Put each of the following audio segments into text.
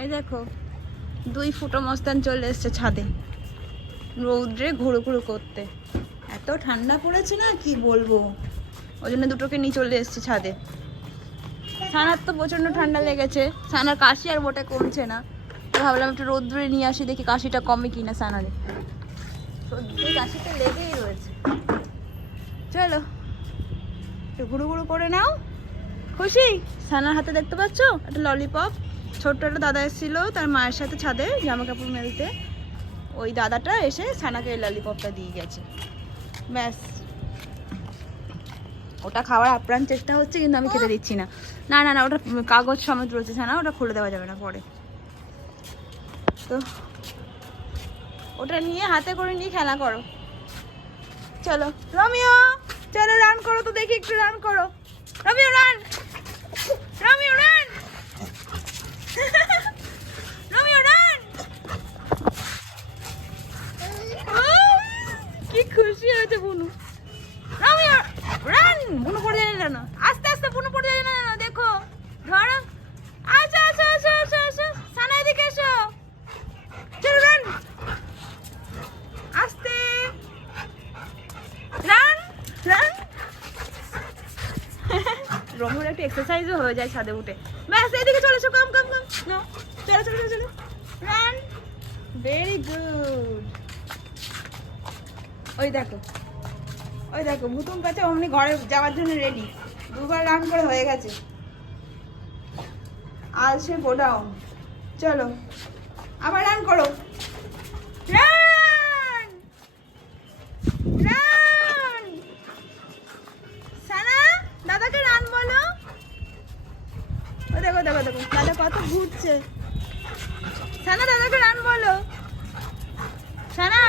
এই দেখো, দুই ফুটো মস্তান চলে এসছে ছাদে। রৌদ্রে ঘুরো ঘুরো করতে। এত ঠান্ডা পড়েছে না, কি বলব? ওই জন্য দুটোকে নিয়ে চলে এসছে ছাদে। সানার তো প্রচণ্ড ঠান্ডা লেগেছে। সানার কাশি আর মোটে কমছে না। ভাবলাম একটু রৌদ্রে নিয়ে আসি, দেখি কাশিটা কমে কিনা সানারে। রৌদ্রে কাশিটা লেগেই রয়েছে। চলো, একটু ঘুরু ঘুরু করে নাও। খুশি? সানার হাতে দেখতে পাচ্ছ? একটা ললিপপ। ছোট্ট একটা দাদা এসেছিল তার মায়ের সাথে ছাদে জামা কাপড় মেলতে। ওই দাদাটা এসে সানাকে ললিপপটা দিয়ে গেছে। ব্যাস। ওটা খাওয়ার আপ্রাণ চেষ্টা হচ্ছে, কিন্তু আমি খেতে দিচ্ছি না। না না না, ওটা কাগজ সমেত রয়েছে সানা ওটা খুলে দেওয়া যাবে না পরে। তো ওটা নিয়ে হাতে করে নিয়ে খেলা করো। চলো। রমিও, চলো রান করো তো দেখি, একটু রান করো। Romeo run Romeo run Romeo run কি খুশি হয়েছে বুনু। রমিও রান বুনু পড়ে যাবে না। আস্তে আস্তে বুনু পড়ে যাবে না, দেখো। ধরো। আসো আসো আসো আসো আসো। সানা এদিকে এসো। চলো রান আস্তে। রান রান রমুর একটা এক্সারসাইজও হয়ে যায় ছাদে উঠে। ব্যাস, এদিকে চলে এসো। কাম কাম কাম। চলো চলো চলো চলো। রান ভেরি গুড ওই দেখো। ওই দেখো, ভুতুম কাছে অমনি ঘরে যাওয়ার জন্য রেডি দুবার রান করে হয়ে গেছে। আজ সে গোডাউন। চলো, আবার রান করো। রান! রান! সানা, দাদাকে রান বলো। ও দেখো দেখো দেখো, দাদা কত ঘুরছে। সানা, দাদাকে রান বলো। সানা!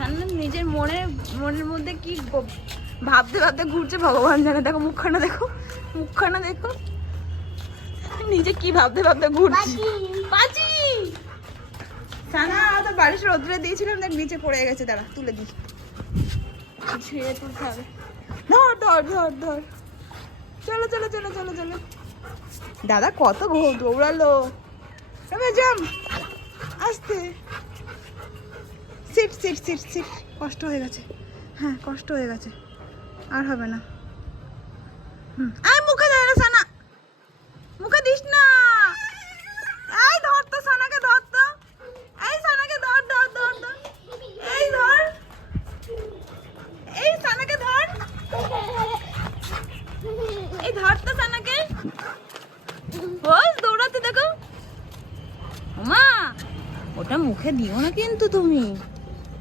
সানা নিজের মনের মনের মধ্যে কি ভাবতে ভাবতে ঘুরছে ভগবান জানে। দেখো মুখখানা দেখো মুখখানা দেখো। নিজে কি ভাবতে ভাবতে ঘুরছে। পাচি সানা তো বালিশ রোদ্রে দিয়েছিলাম দেখ নিচে পড়ে গেছে দাঁড়া তুলে দিই। ছিঁড়ে তুলতে হবে ধর ধর ধর ধর। চলো চলো চলো চলো চলো। দাদা কত দৌড়ালো। তবে জাম আসতে। সিট সিট সিট সিট কষ্ট হয়ে গেছে। হ্যাঁ কষ্ট হয়ে গেছে। আর হবে না। হুম। আয় মুখে দেয় না সানা। মুখে দিস না। ধর সানাকে, ধর এই সানাকে ধর ধর ধর ধর। এই ধর। এই সানাকে ধর। এই ধর সানাকে। দৌড়াতে দেখো। মা ওটা মুখে দিও না কিন্তু তুমি।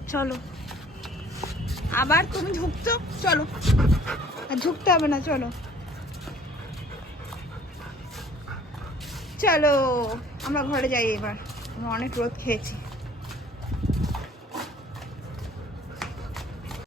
চলো। আবার তুমি ঝুঁকছো? চলো। আর ঝুঁকতে হবে না, চলো। চলো, আমরা ঘরে যাই এবার। আমরা অনেক রোদ খেয়েছি।